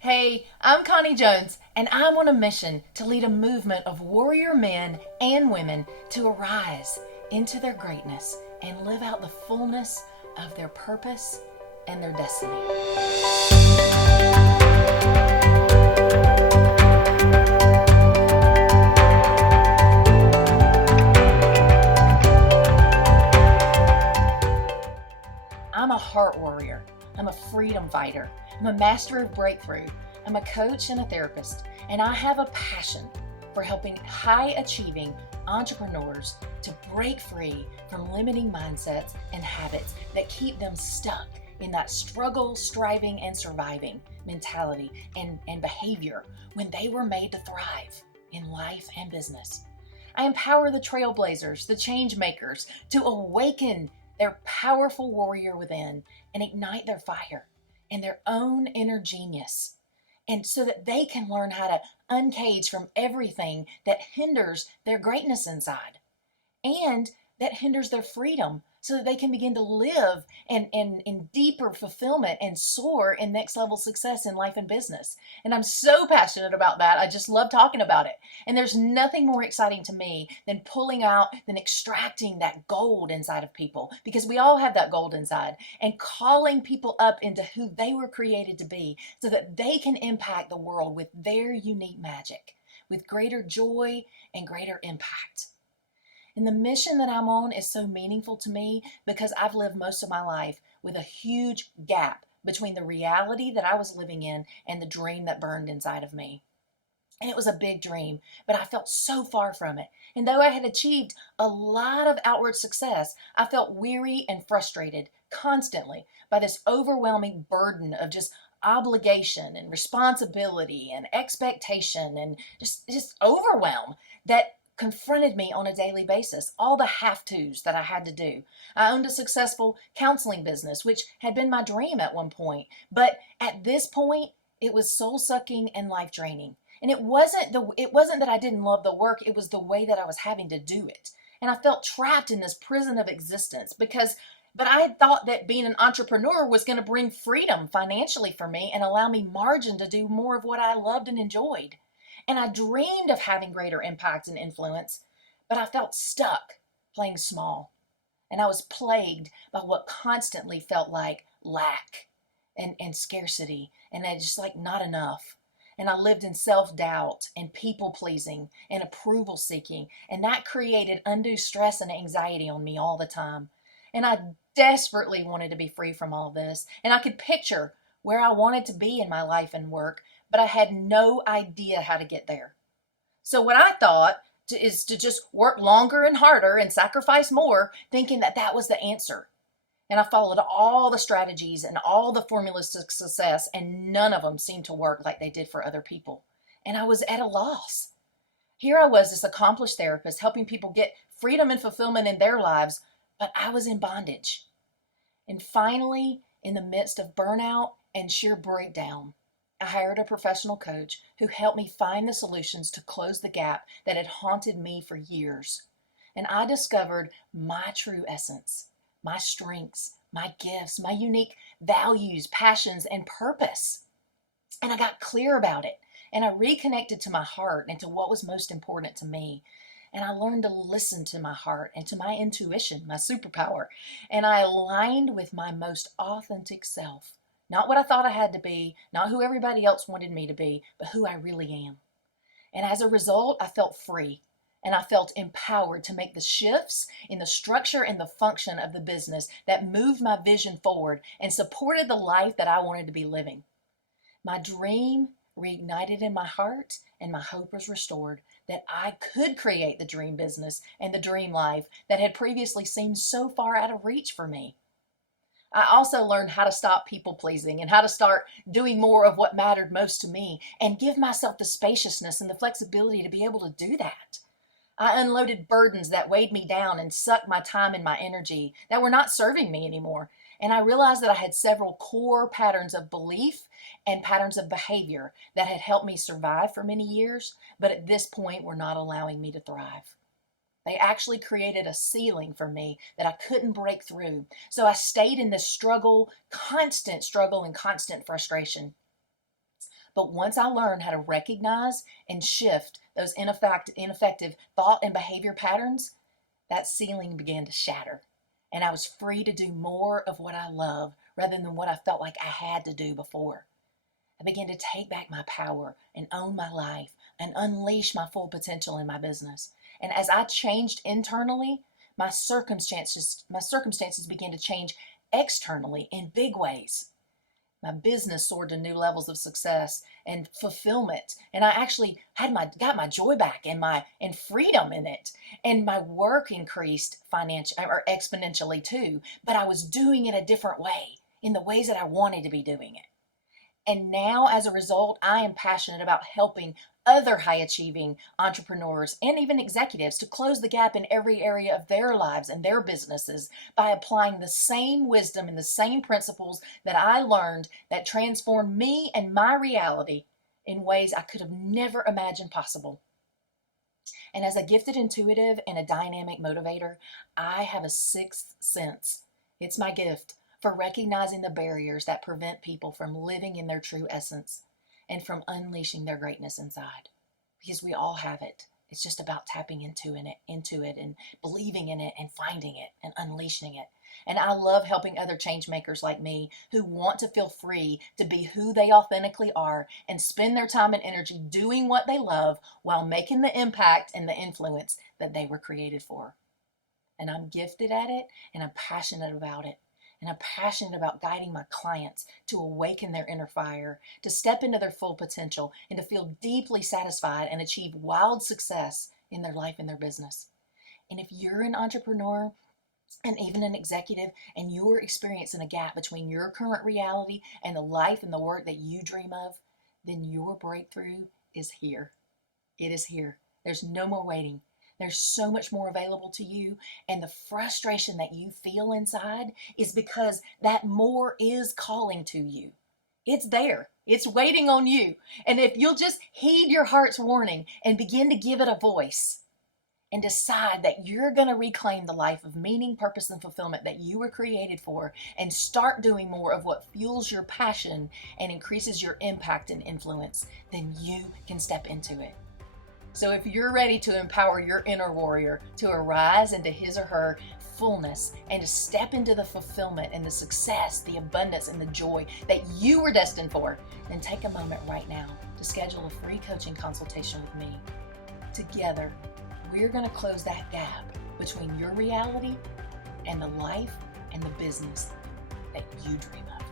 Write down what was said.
Hey, I'm Connie Jones, and I'm on a mission to lead a movement of warrior men and women to arise into their greatness and live out the fullness of their purpose and their destiny. I'm a heart warrior. I'm a freedom fighter. I'm a master of breakthrough. I'm a coach and a therapist, and I have a passion for helping high achieving entrepreneurs to break free from limiting mindsets and habits that keep them stuck in that struggle, striving, and surviving mentality and behavior when they were made to thrive in life and business. I empower the trailblazers, the change makers, to awaken their powerful warrior within and ignite their fire and their own inner genius. And so that they can learn how to uncage from everything that hinders their greatness inside and that hinders their freedom so that they can begin to live in deeper fulfillment and soar in next level success in life and business. And I'm so passionate about that. I just love talking about it. And there's nothing more exciting to me than pulling out, than extracting that gold inside of people, because we all have that gold inside, and calling people up into who they were created to be so that they can impact the world with their unique magic, with greater joy and greater impact. And the mission that I'm on is so meaningful to me because I've lived most of my life with a huge gap between the reality that I was living in and the dream that burned inside of me. And it was a big dream, but I felt so far from it. And though I had achieved a lot of outward success, I felt weary and frustrated constantly by this overwhelming burden of just obligation and responsibility and expectation and just overwhelm that confronted me on a daily basis, all the have tos that I had to do. I owned a successful counseling business, which had been my dream at one point, but at this point, it was soul sucking and life draining. And it wasn't that I didn't love the work, it was the way that I was having to do it. And I felt trapped in this prison of existence because but I had thought that being an entrepreneur was going to bring freedom financially for me and allow me margin to do more of what I loved and enjoyed. And I dreamed of having greater impact and influence, but I felt stuck playing small. And I was plagued by what constantly felt like lack and scarcity and just like not enough. And I lived in self doubt and people pleasing and approval seeking. And that created undue stress and anxiety on me all the time. And I desperately wanted to be free from all this. And I could picture where I wanted to be in my life and work, but I had no idea how to get there. So what I thought is to just work longer and harder and sacrifice more, thinking that that was the answer. And I followed all the strategies and all the formulas to success, and none of them seemed to work like they did for other people. And I was at a loss. Here I was, this accomplished therapist, helping people get freedom and fulfillment in their lives, but I was in bondage. And finally, in the midst of burnout and sheer breakdown, I hired a professional coach who helped me find the solutions to close the gap that had haunted me for years. And I discovered my true essence, my strengths, my gifts, my unique values, passions, and purpose. And I got clear about it. And I reconnected to my heart and to what was most important to me. And I learned to listen to my heart and to my intuition, my superpower. And I aligned with my most authentic self. Not what I thought I had to be, not who everybody else wanted me to be, but who I really am. And as a result, I felt free and I felt empowered to make the shifts in the structure and the function of the business that moved my vision forward and supported the life that I wanted to be living. My dream reignited in my heart and my hope was restored that I could create the dream business and the dream life that had previously seemed so far out of reach for me. I also learned how to stop people pleasing and how to start doing more of what mattered most to me and give myself the spaciousness and the flexibility to be able to do that. I unloaded burdens that weighed me down and sucked my time and my energy that were not serving me anymore. And I realized that I had several core patterns of belief and patterns of behavior that had helped me survive for many years, but at this point were not allowing me to thrive. They actually created a ceiling for me that I couldn't break through. So I stayed in this struggle and constant frustration. But once I learned how to recognize and shift those ineffective thought and behavior patterns, that ceiling began to shatter. And I was free to do more of what I love rather than what I felt like I had to do before. I began to take back my power and own my life and unleash my full potential in my business. And as I changed internally, my circumstances began to change externally in big ways. My business soared to new levels of success and fulfillment, and I actually got my joy back and freedom in it. And my work increased financially or exponentially too, but I was doing it a different way, in the ways that I wanted to be doing it. And now, as a result, I am passionate about helping other high achieving entrepreneurs and even executives to close the gap in every area of their lives and their businesses by applying the same wisdom and the same principles that I learned that transformed me and my reality in ways I could have never imagined possible. And as a gifted intuitive and a dynamic motivator, I have a sixth sense. It's my gift for recognizing the barriers that prevent people from living in their true essence and from unleashing their greatness inside. Because we all have it. It's just about tapping into it and believing in it and finding it and unleashing it. And I love helping other change makers like me who want to feel free to be who they authentically are and spend their time and energy doing what they love while making the impact and the influence that they were created for. And I'm gifted at it, and I'm passionate about it. And I'm passionate about guiding my clients to awaken their inner fire, to step into their full potential, and to feel deeply satisfied and achieve wild success in their life and their business. And if you're an entrepreneur and even an executive and you're experiencing a gap between your current reality and the life and the work that you dream of, then your breakthrough is here. It is here. There's no more waiting. There's so much more available to you. And the frustration that you feel inside is because that more is calling to you. It's there. It's waiting on you. And if you'll just heed your heart's warning and begin to give it a voice and decide that you're going to reclaim the life of meaning, purpose, and fulfillment that you were created for, and start doing more of what fuels your passion and increases your impact and influence, then you can step into it. So if you're ready to empower your inner warrior to arise into his or her fullness and to step into the fulfillment and the success, the abundance, and the joy that you were destined for, then take a moment right now to schedule a free coaching consultation with me. Together, we're going to close that gap between your reality and the life and the business that you dream of.